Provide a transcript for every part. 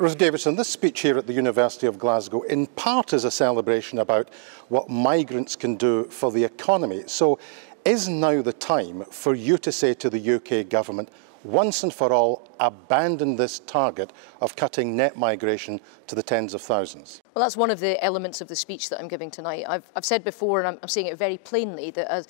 Ruth Davidson, this speech here at the University of Glasgow in part is a celebration about what migrants can do for the economy. So is now the time for you to say to the UK government, once and for all, abandon this target of cutting net migration to the tens of thousands? Well, that's one of the elements of the speech that I'm giving tonight. I've said before, and I'm saying it very plainly, that a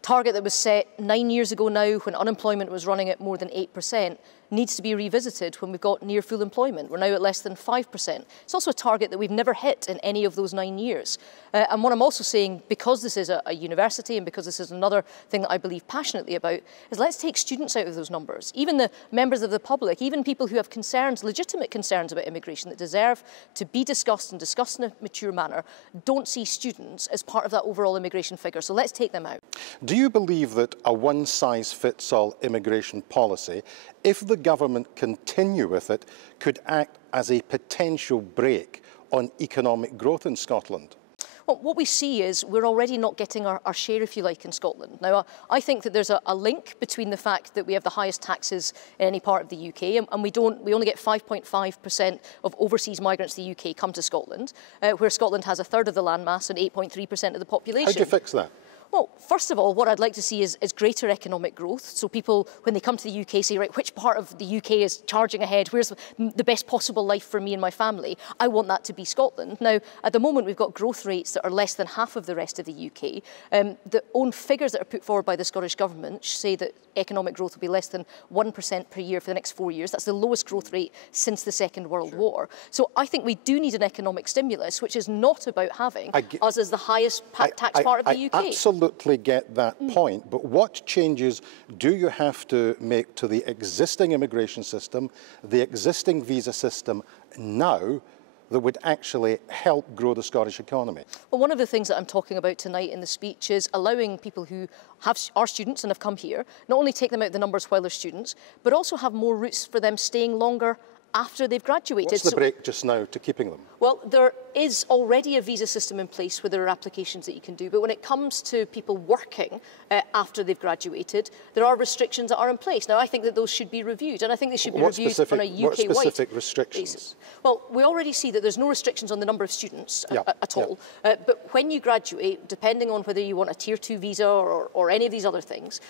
target that was set 9 years ago now, when unemployment was running at more than 8%, needs to be revisited when we've got near full employment. We're now at less than 5%. It's also a target that we've never hit in any of those 9 years. And what I'm also saying, because this is a university and because this is another thing that I believe passionately about, is let's take students out of those numbers. Even the members of the public, even people who have concerns, legitimate concerns about immigration that deserve to be discussed and discussed in a mature manner, don't see students as part of that overall immigration figure. So let's take them out. Do you believe that a one-size-fits-all immigration policy, if the government continue with it, could act as a potential brake on economic growth in Scotland? Well, what we see is we're already not getting our share, if you like, in Scotland. Now, I think that there's a link between the fact that we have the highest taxes in any part of the UK, and we only get 5.5% of overseas migrants to the UK come to Scotland, where Scotland has a third of the landmass and 8.3% of the population. How do you fix that? Well, first of all, what I'd like to see is greater economic growth. So people, when they come to the UK, say, right, which part of the UK is charging ahead? Where's the best possible life for me and my family? I want that to be Scotland. Now, at the moment, we've got growth rates that are less than half of the rest of the UK. The own figures that are put forward by the Scottish Government say that economic growth will be less than 1% per year for the next 4 years. That's the lowest growth rate since the Second World War. So I think we do need an economic stimulus, which is not about having us as the highest tax part of the UK. I absolutely get that point, but what changes do you have to make to the existing immigration system, the existing visa system now, that would actually help grow the Scottish economy? Well, one of the things that I'm talking about tonight in the speech is allowing people who are students and have come here, not only take them out of the numbers while they're students, but also have more routes for them staying longer after they've graduated. What's the break just now to keeping them? Well, there is already a visa system in place where there are applications that you can do, but when it comes to people working after they've graduated, there are restrictions that are in place. Now, I think that those should be reviewed, and I think they should be reviewed on a UK-wide basis. What specific restrictions? Well, we already see that there's no restrictions on the number of students at all, but when you graduate, depending on whether you want a Tier 2 visa or any of these other things,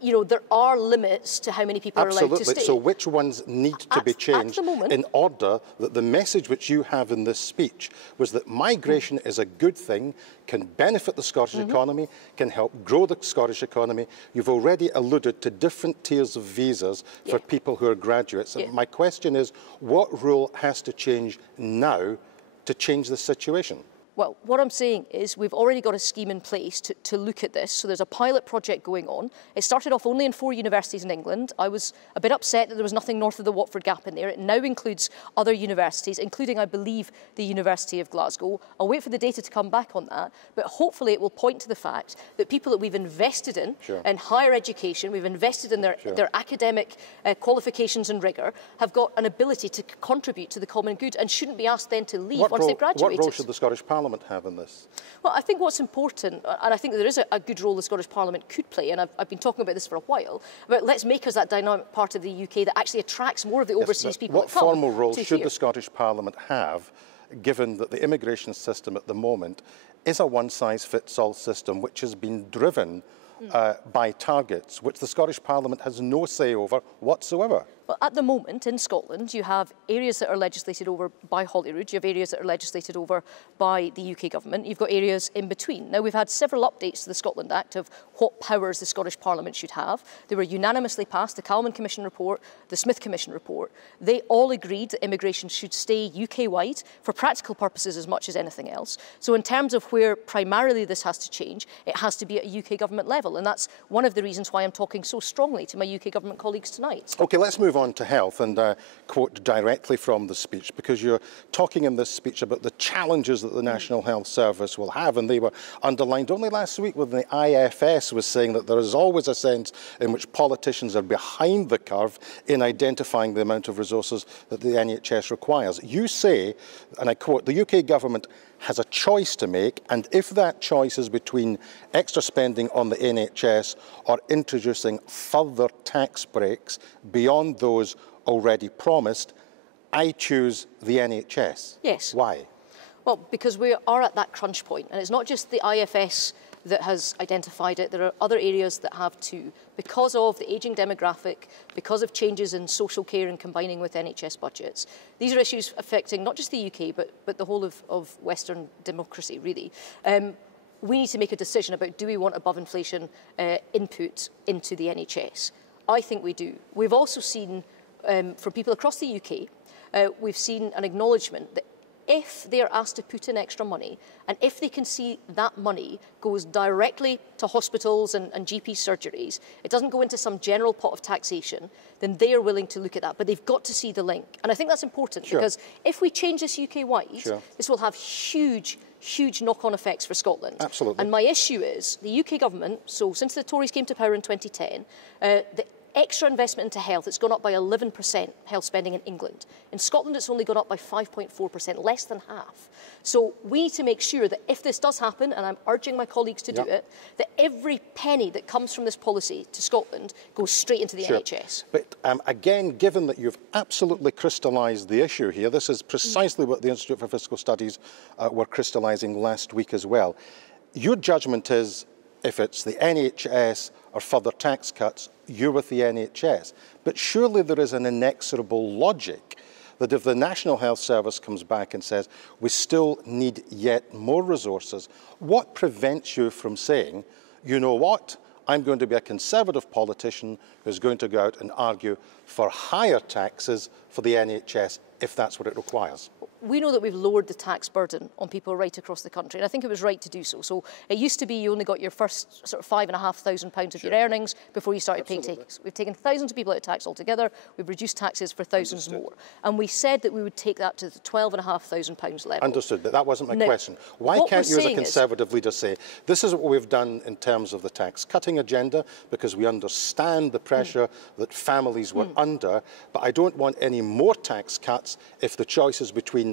you know, there are limits to how many people are allowed to stay. So which ones need to be changed in order that the message which you have in this speech was that migration is a good thing, can benefit the Scottish economy, can help grow the Scottish economy? You've already alluded to different tiers of visas for people who are graduates. And my question is, what rule has to change now to change the situation? Well, what I'm saying is we've already got a scheme in place to look at this. So there's a pilot project going on. It started off only in 4 universities in England. I was a bit upset that there was nothing north of the Watford Gap in there. It now includes other universities, including, I believe, the University of Glasgow. I'll wait for the data to come back on that, but hopefully it will point to the fact that people that we've invested in higher education, we've invested in their academic qualifications and rigour, have got an ability to contribute to the common good and shouldn't be asked then to leave once they've graduated. What role should the Scottish Parliament have in this? Well, I think what's important, and I think that there is a good role the Scottish Parliament could play, and I've been talking about this for a while, but let's make us that dynamic part of the UK that actually attracts more of the overseas people that come. What formal role should the Scottish Parliament have, given that the immigration system at the moment is a one-size-fits-all system which has been driven by targets which the Scottish Parliament has no say over whatsoever? Well, at the moment, in Scotland, you have areas that are legislated over by Holyrood, you have areas that are legislated over by the UK government, you've got areas in between. Now, we've had several updates to the Scotland Act of what powers the Scottish Parliament should have. They were unanimously passed, the Calman Commission report, the Smith Commission report. They all agreed that immigration should stay UK-wide for practical purposes as much as anything else. So in terms of where primarily this has to change, it has to be at a UK government level. And that's one of the reasons why I'm talking so strongly to my UK government colleagues tonight. OK, let's move on to health and quote directly from the speech, because you're talking in this speech about the challenges that the National Health Service will have, and they were underlined only last week when the IFS was saying that there is always a sense in which politicians are behind the curve in identifying the amount of resources that the NHS requires. You say, and I quote, the UK government has a choice to make, and if that choice is between extra spending on the NHS or introducing further tax breaks beyond those already promised, I choose the NHS. Yes. Why? Well, because we are at that crunch point, and it's not just the IFS that has identified it. There are other areas that have too, because of the ageing demographic, because of changes in social care and combining with NHS budgets. These are issues affecting not just the UK, but the whole of Western democracy, really. We need to make a decision about, do we want above inflation input into the NHS? I think we do. We've also seen, from people across the UK, we've seen an acknowledgement that if they are asked to put in extra money, and if they can see that money goes directly to hospitals and GP surgeries, it doesn't go into some general pot of taxation, then they are willing to look at that. But they've got to see the link. And I think that's important, because if we change this UK-wide, this will have huge knock-on effects for Scotland. Absolutely. And my issue is the UK government, so since the Tories came to power in 2010, the extra investment into health, it's gone up by 11% health spending in England. In Scotland, it's only gone up by 5.4%, less than half. So we need to make sure that if this does happen, and I'm urging my colleagues to do it, that every penny that comes from this policy to Scotland goes straight into the NHS. But again, given that you've absolutely crystallised the issue here, this is precisely what the Institute for Fiscal Studies were crystallising last week as well. Your judgment is, if it's the NHS or further tax cuts, you're with the NHS. But surely there is an inexorable logic that if the National Health Service comes back and says, we still need yet more resources, what prevents you from saying, you know what, I'm going to be a Conservative politician who's going to go out and argue for higher taxes for the NHS if that's what it requires? We know that we've lowered the tax burden on people right across the country, and I think it was right to do so. So it used to be you only got your first sort of £5,500 of your earnings before you started paying tax. We've taken thousands of people out of tax altogether. We've reduced taxes for thousands more. And we said that we would take that to the £12,500 level. Understood, but that wasn't my question. Why can't you as a Conservative leader say, this is what we've done in terms of the tax cutting agenda, because we understand the pressure that families were under, but I don't want any more tax cuts if the choice is between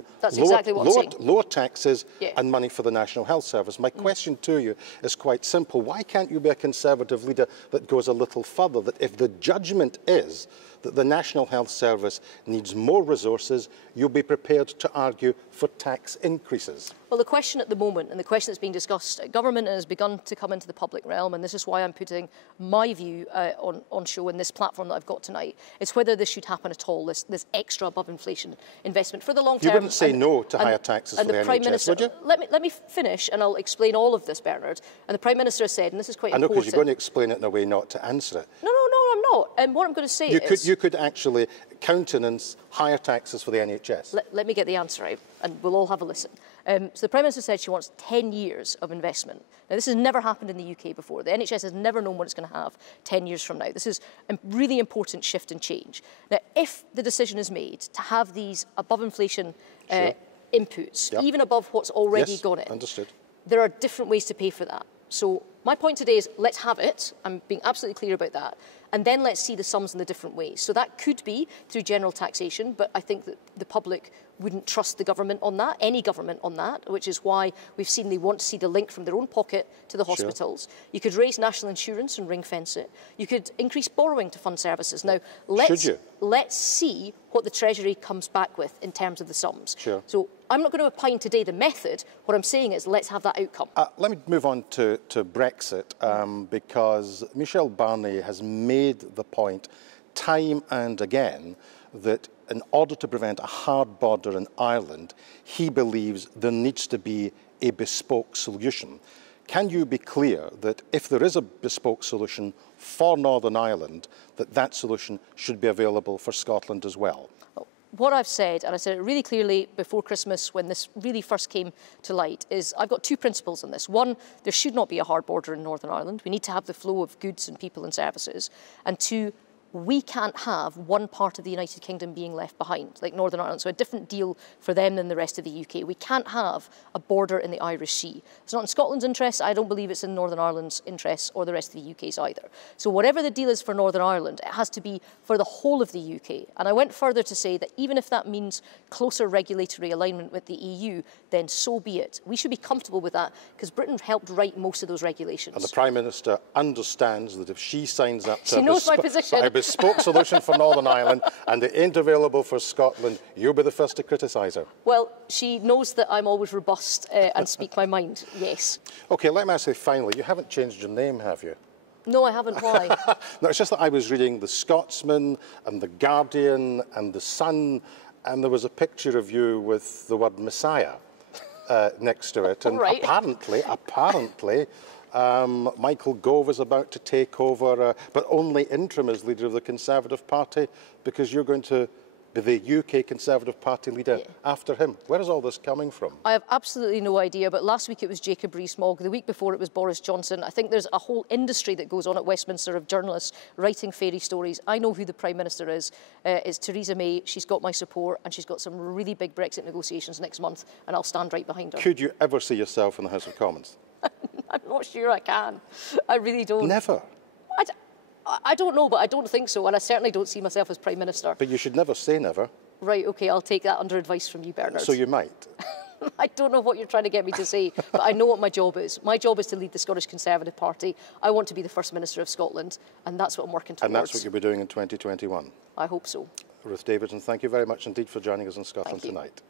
lower taxes and money for the National Health Service. My question to you is quite simple. Why can't you be a Conservative leader that goes a little further, that if the judgment is that the National Health Service needs more resources, you'll be prepared to argue for tax increases? Well, the question at the moment, and the question that's being discussed at government and has begun to come into the public realm, and this is why I'm putting my view on show in this platform that I've got tonight, is whether this should happen at all, this extra above inflation investment for the long term. You wouldn't say no to higher taxes for the Prime NHS, Minister, would you? Let me finish, and I'll explain all of this, Bernard. And the Prime Minister has said, and this is quite important. I know, because you're going to explain it in a way not to answer it. No, I'm not. And what I'm going to say is... You could actually countenance higher taxes for the NHS. Let me get the answer out, and we'll all have a listen. So the Prime Minister said she wants 10 years of investment. Now, this has never happened in the UK before. The NHS has never known what it's going to have 10 years from now. This is a really important shift and change. Now, if the decision is made to have these above inflation inputs, even above what's already gone in, understood. There are different ways to pay for that. So my point today is, let's have it. I'm being absolutely clear about that. And then let's see the sums in the different ways. So that could be through general taxation, but I think that the public wouldn't trust the government on that, any government on that, which is why we've seen they want to see the link from their own pocket to the hospitals. You could raise national insurance and ring fence it. You could increase borrowing to fund services. Now, let's see what the Treasury comes back with in terms of the sums. So I'm not going to opine today the method. What I'm saying is, let's have that outcome. Let me move on to Brexit, because Michel Barnier has made the point time and again that in order to prevent a hard border in Ireland, he believes there needs to be a bespoke solution. Can you be clear that if there is a bespoke solution for Northern Ireland, that solution should be available for Scotland as well? What I've said, and I said it really clearly before Christmas when this really first came to light, is I've got two principles on this. One, there should not be a hard border in Northern Ireland. We need to have the flow of goods and people and services. And two, we can't have one part of the United Kingdom being left behind, like Northern Ireland, so a different deal for them than the rest of the UK. We can't have a border in the Irish Sea. It's not in Scotland's interest. I don't believe it's in Northern Ireland's interests or the rest of the UK's either. So whatever the deal is for Northern Ireland, it has to be for the whole of the UK. And I went further to say that even if that means closer regulatory alignment with the EU, then so be it. We should be comfortable with that, because Britain helped write most of those regulations. And the Prime Minister understands that if she signs up to she knows my position. bespoke solution for Northern Ireland, and it ain't available for Scotland. You'll be the first to criticise her. Well, she knows that I'm always robust and speak my mind, yes. OK, let me ask you finally, you haven't changed your name, have you? No, I haven't. Why? No, it's just that I was reading The Scotsman and The Guardian and The Sun, and there was a picture of you with the word Messiah next to it. And right. apparently, Michael Gove is about to take over, but only interim as leader of the Conservative Party, because you're going to be the UK Conservative Party leader after him. Where is all this coming from? I have absolutely no idea, but last week it was Jacob Rees-Mogg, the week before it was Boris Johnson. I think there's a whole industry that goes on at Westminster of journalists writing fairy stories. I know who the Prime Minister is. It's Theresa May. She's got my support, and she's got some really big Brexit negotiations next month, and I'll stand right behind her. Could you ever see yourself in the House of Commons? I'm not sure I can. I really don't. Never? I don't know, but I don't think so, and I certainly don't see myself as Prime Minister. But you should never say never. Right, OK, I'll take that under advice from you, Bernard. So you might. I don't know what you're trying to get me to say, but I know what my job is. My job is to lead the Scottish Conservative Party. I want to be the First Minister of Scotland, and that's what I'm working towards. And that's what you'll be doing in 2021? I hope so. Ruth Davidson, thank you very much indeed for joining us in Scotland tonight.